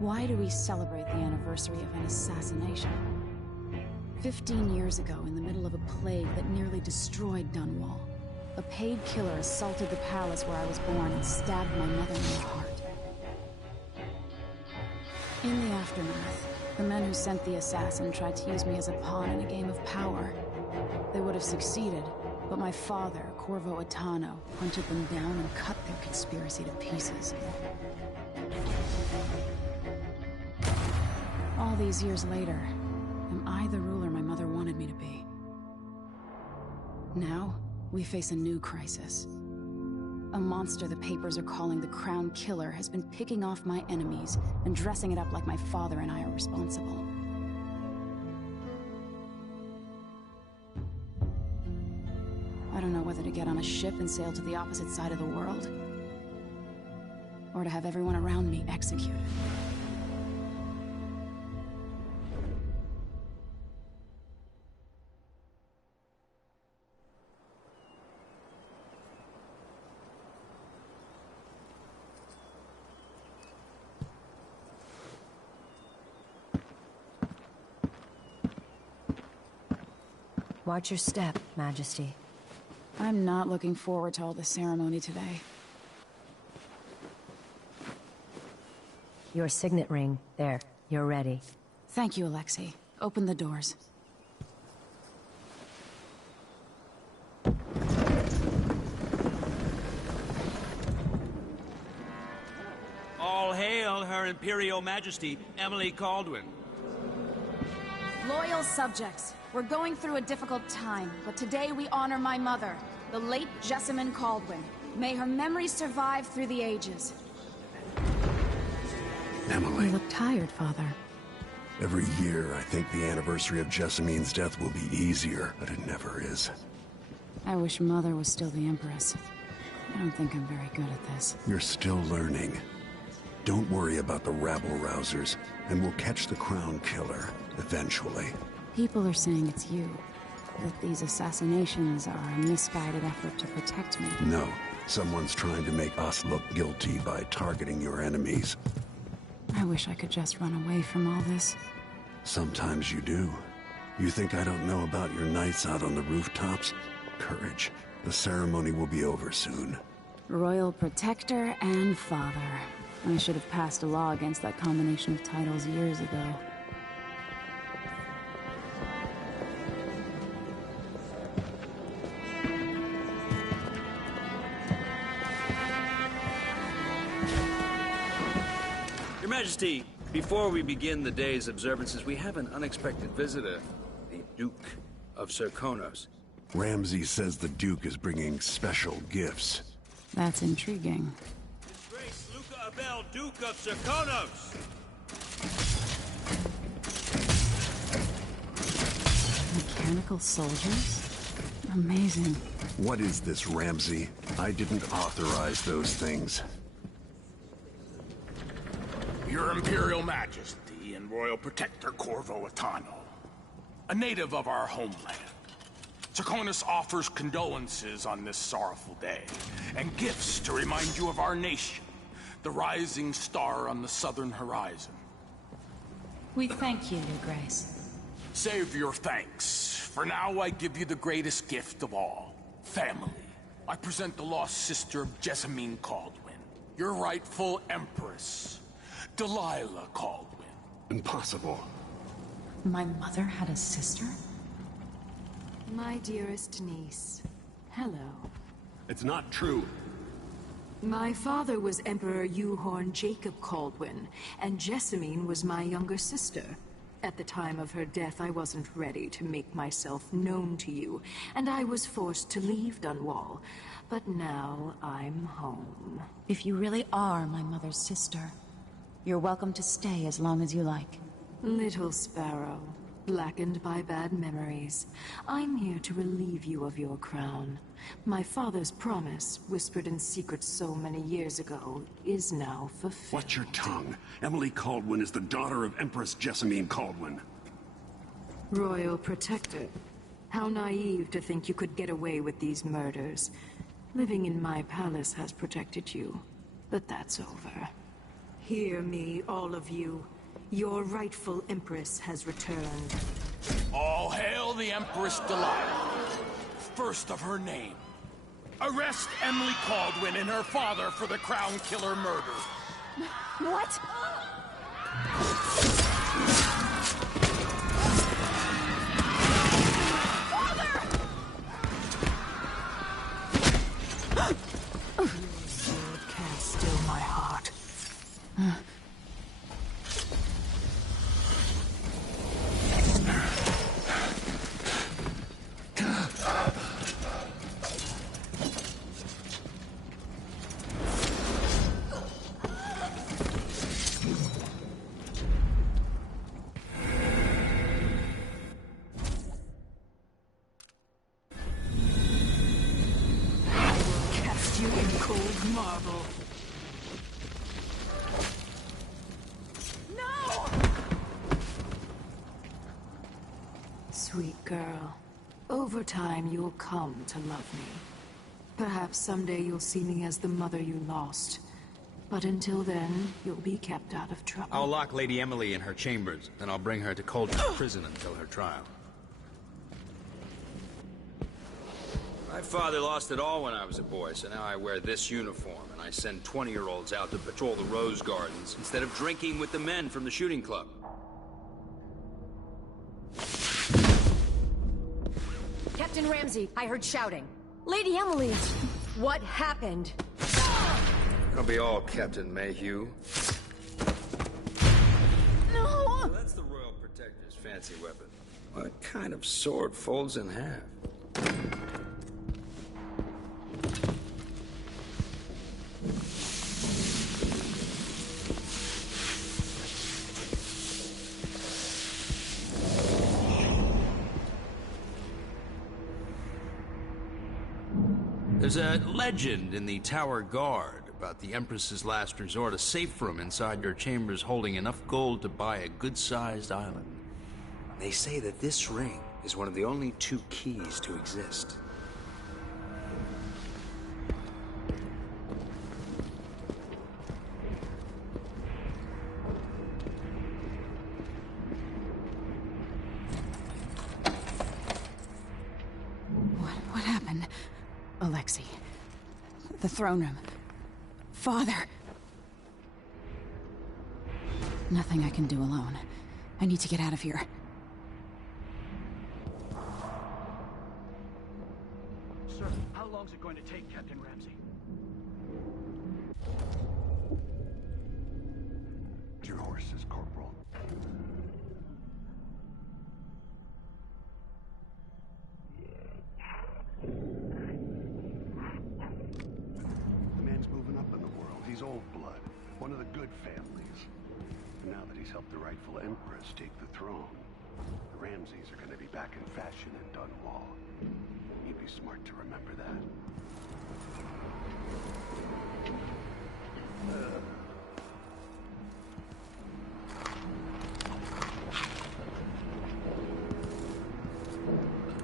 Why do we celebrate the anniversary of an assassination? 15 years ago, in the middle of a plague that nearly destroyed Dunwall, a paid killer assaulted the palace where I was born and stabbed my mother in the heart. In the aftermath, the men who sent the assassin tried to use me as a pawn in a game of power. They would have succeeded, but my father, Corvo Attano, hunted them down and cut their conspiracy to pieces. All these years later, am I the ruler my mother wanted me to be? Now, we face a new crisis. A monster the papers are calling the Crown Killer has been picking off my enemies and dressing it up like my father and I are responsible. I don't know whether to get on a ship and sail to the opposite side of the world, or to have everyone around me executed. Watch your step, Majesty. I'm not looking forward to all the ceremony today. Your signet ring. There, you're ready. Thank you, Alexei. Open the doors. All hail Her Imperial Majesty, Emily Caldwin. Loyal subjects, we're going through a difficult time, but today we honor my mother, the late Jessamine Caldwin. May her memory survive through the ages. Emily. You look tired, Father. Every year, I think the anniversary of Jessamine's death will be easier, but it never is. I wish Mother was still the Empress. I don't think I'm very good at this. You're still learning. Don't worry about the rabble-rousers, and we'll catch the Crown Killer, eventually. People are saying it's you. That these assassinations are a misguided effort to protect me. No. Someone's trying to make us look guilty by targeting your enemies. I wish I could just run away from all this. Sometimes you do. You think I don't know about your nights out on the rooftops? Courage. The ceremony will be over soon. Royal Protector and Father. I should have passed a law against that combination of titles years ago. Your Majesty, before we begin the day's observances, we have an unexpected visitor, the Duke of Serkonos. Ramsay says the Duke is bringing special gifts. That's intriguing. His Grace Luca Abel, Duke of Serkonos! Mechanical soldiers? Amazing. What is this, Ramsay? I didn't authorize those things. Your Imperial Majesty and Royal Protector Corvo Attano, a native of our homeland. Serkonos offers condolences on this sorrowful day, and gifts to remind you of our nation, the rising star on the southern horizon. We thank you, Your Grace. Save your thanks. For now, I give you the greatest gift of all, family. I present the lost sister of Jessamine Caldwin, your rightful Empress, Delilah Caldwin. Impossible. My mother had a sister? My dearest niece, hello. It's not true. My father was Emperor Euhorn Jacob Caldwin, and Jessamine was my younger sister. At the time of her death, I wasn't ready to make myself known to you, and I was forced to leave Dunwall. But now I'm home. If you really are my mother's sister, you're welcome to stay as long as you like. Little sparrow, blackened by bad memories, I'm here to relieve you of your crown. My father's promise, whispered in secret so many years ago, is now fulfilled. Watch your tongue. Emily Caldwin is the daughter of Empress Jessamine Caldwin. Royal Protector, how naive to think you could get away with these murders. Living in my palace has protected you, but that's over. Hear me, all of you. Your rightful Empress has returned. All hail the Empress Delilah, first of her name. Arrest Emily Caldwin and her father for the Crown Killer murder. What? Sword can't still my heart. You in cold marble. No! Sweet girl, over time you'll come to love me. Perhaps someday you'll see me as the mother you lost. But until then, you'll be kept out of trouble. I'll lock Lady Emily in her chambers, then I'll bring her to Coldridge prison until her trial. My father lost it all when I was a boy, so now I wear this uniform, and I send 20-year-olds out to patrol the rose gardens instead of drinking with the men from the shooting club. Captain Ramsey, I heard shouting. Lady Emily! What happened? I'll be all Captain Mayhew. No! Well, that's the Royal Protector's fancy weapon. What kind of sword folds in half? There's a legend in the Tower Guard about the Empress's last resort, a safe room inside your chambers holding enough gold to buy a good-sized island. They say that this ring is one of the only 2 keys to exist. What happened? Alexei. The throne room. Father. Nothing I can do alone. I need to get out of here. Sir, how long's it going to take, Captain Ramsey? Your horses, Corporal. The man's moving up in the world. He's old blood, one of the good families. And now that he's helped the rightful Empress take the throne, the Ramseys are going to be back in fashion in Dunwall. He'd be smart to remember that.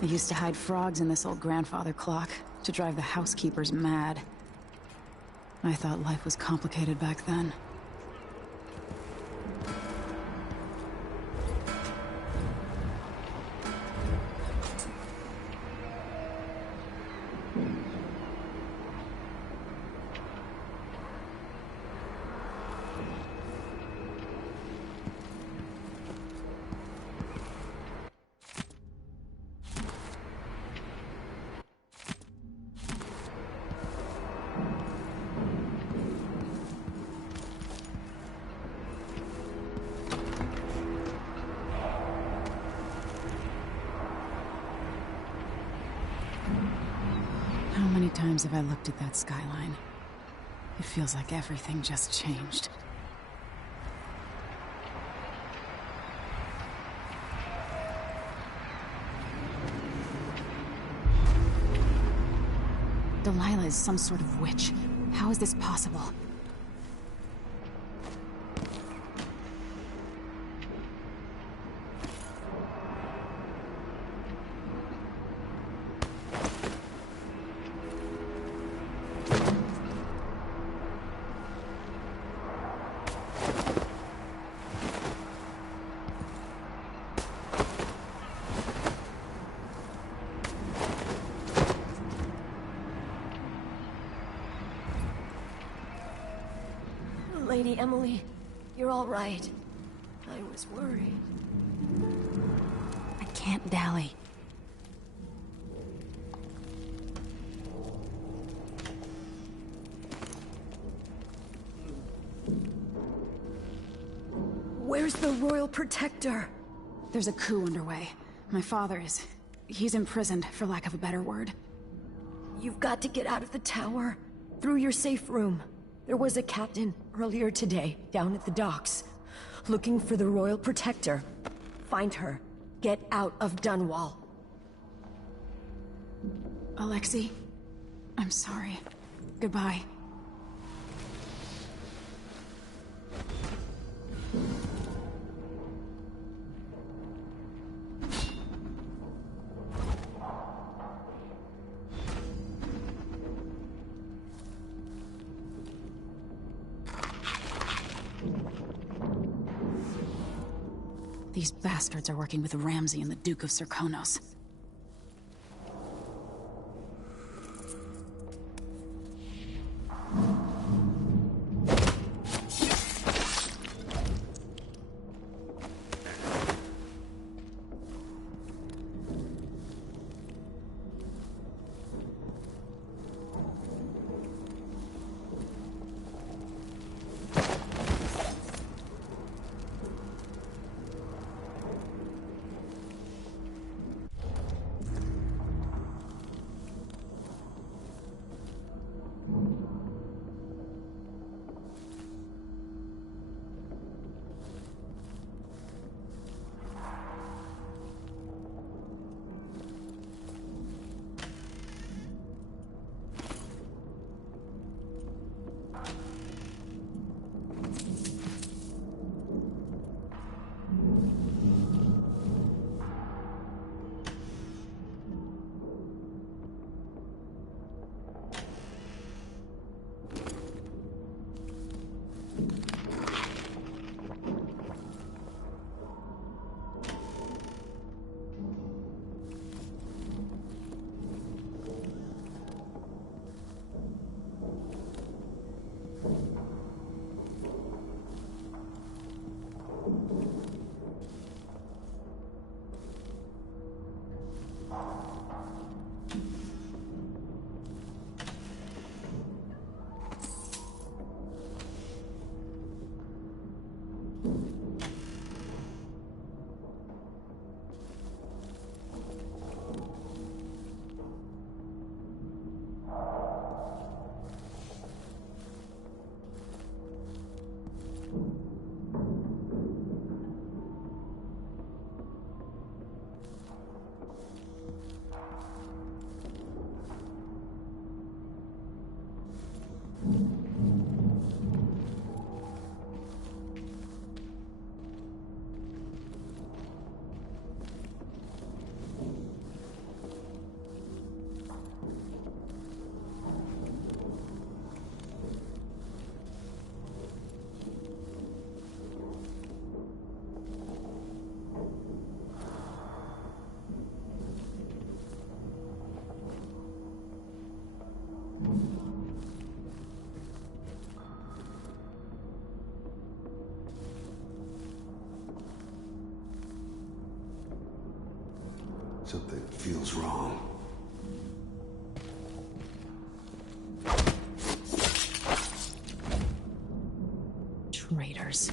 I used to hide frogs in this old grandfather clock to drive the housekeepers mad. I thought life was complicated back then. How many times have I looked at that skyline? It feels like everything just changed. Delilah is some sort of witch. How is this possible? Lady Emily. You're all right. I was worried. I can't dally. Where's the Royal Protector? There's a coup underway. My father is... he's imprisoned, for lack of a better word. You've got to get out of the tower. Through your safe room. There was a captain earlier today, down at the docks. Looking for the Royal Protector. Find her. Get out of Dunwall. Alexei, I'm sorry. Goodbye. These bastards are working with Ramsey and the Duke of Serkonos. Something feels wrong. Traitors.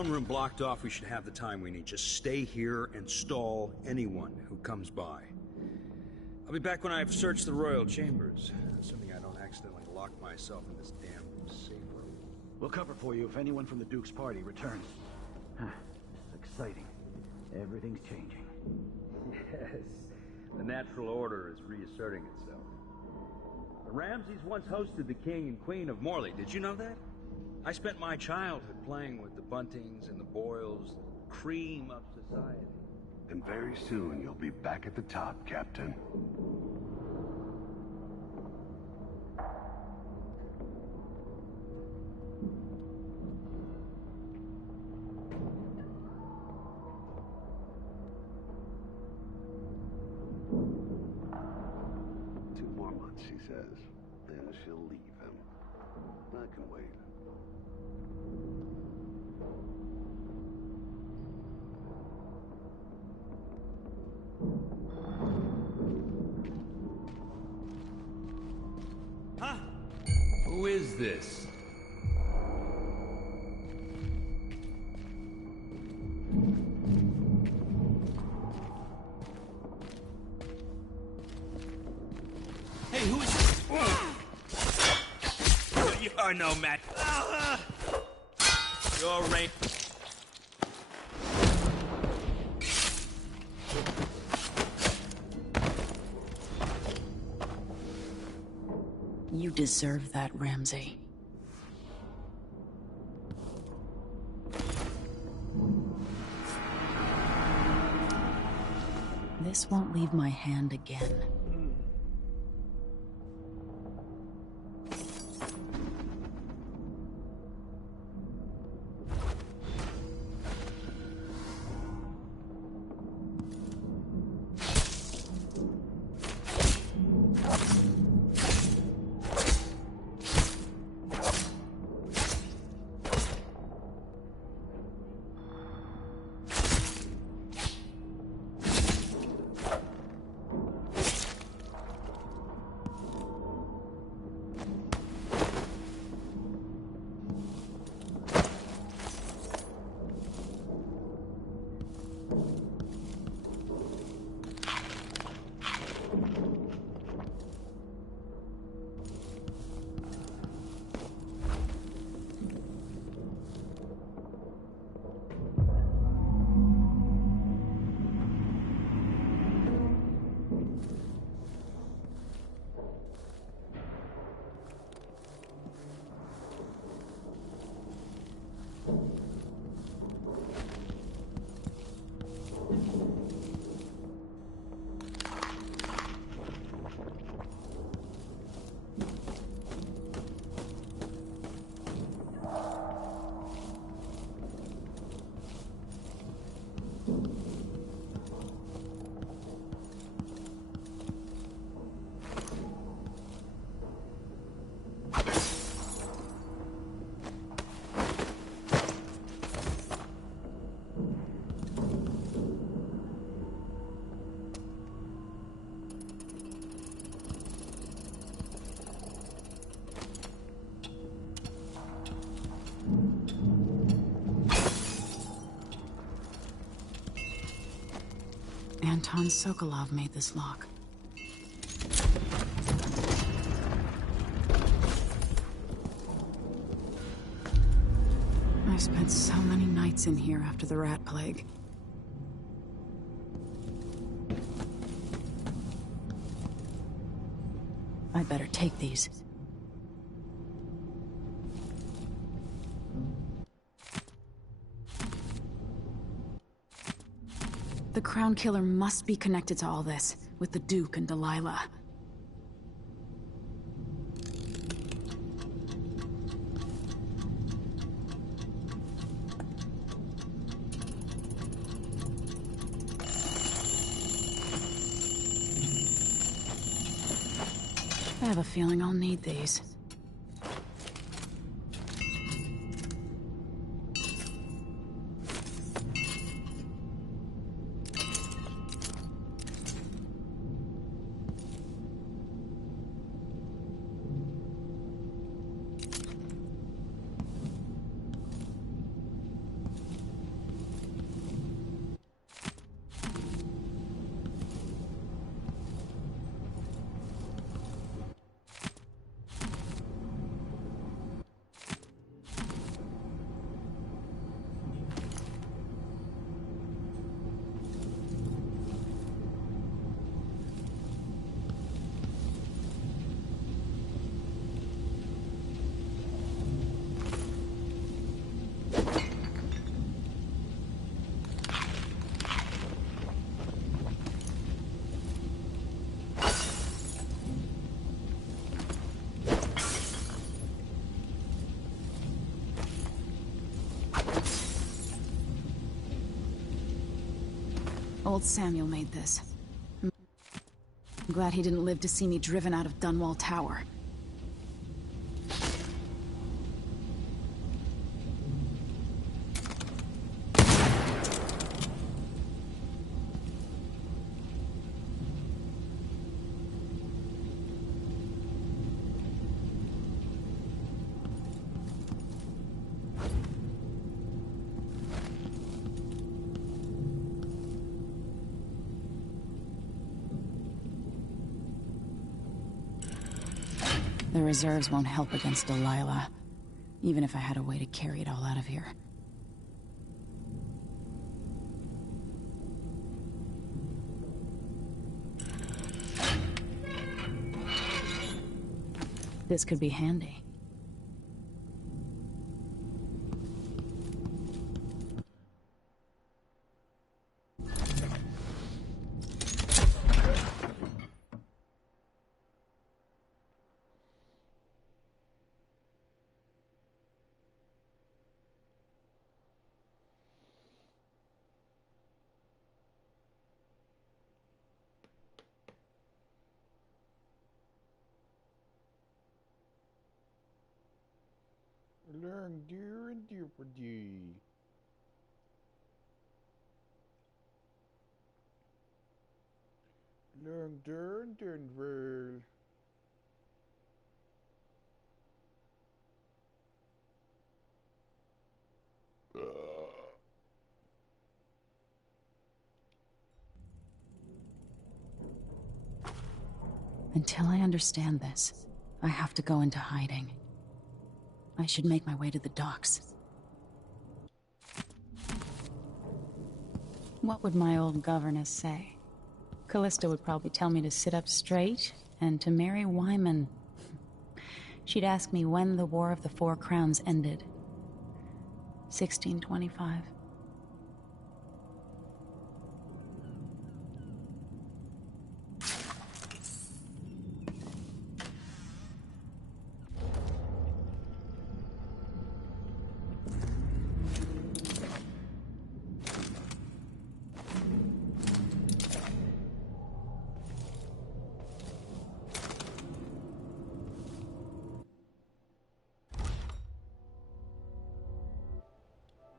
throne room blocked off, we should have the time we need. Just stay here and stall anyone who comes by. I'll be back when I've searched the royal chambers, assuming I don't accidentally lock myself in this damn safe room. We'll cover for you if anyone from the Duke's party returns. It's exciting. Everything's changing. Yes, the natural order is reasserting itself. The Ramseys once hosted the King and Queen of Morley. Did you know that? I spent my childhood playing with the Buntings and the Boyles, the cream of society. And very soon you'll be back at the top, Captain. Two more months, she says. Then she'll leave him. I can wait. Huh? Who is this? Hey, who is this? You are no match. You're right. You deserve that, Ramsey. This won't leave my hand again. Anton Sokolov made this lock. I spent so many nights in here after the rat plague. I'd better take these. The Crown Killer must be connected to all this, with the Duke and Delilah. I have a feeling I'll need these. Old Samuel made this. I'm glad he didn't live to see me driven out of Dunwall Tower. The reserves won't help against Delilah, even if I had a way to carry it all out of here. This could be handy. Learn dear and dear for thee. Learn dear and dear and well. Until I understand this, I have to go into hiding. I should make my way to the docks. What would my old governess say? Callista would probably tell me to sit up straight and to marry Wyman. She'd ask me when the War of the Four Crowns ended. 1625.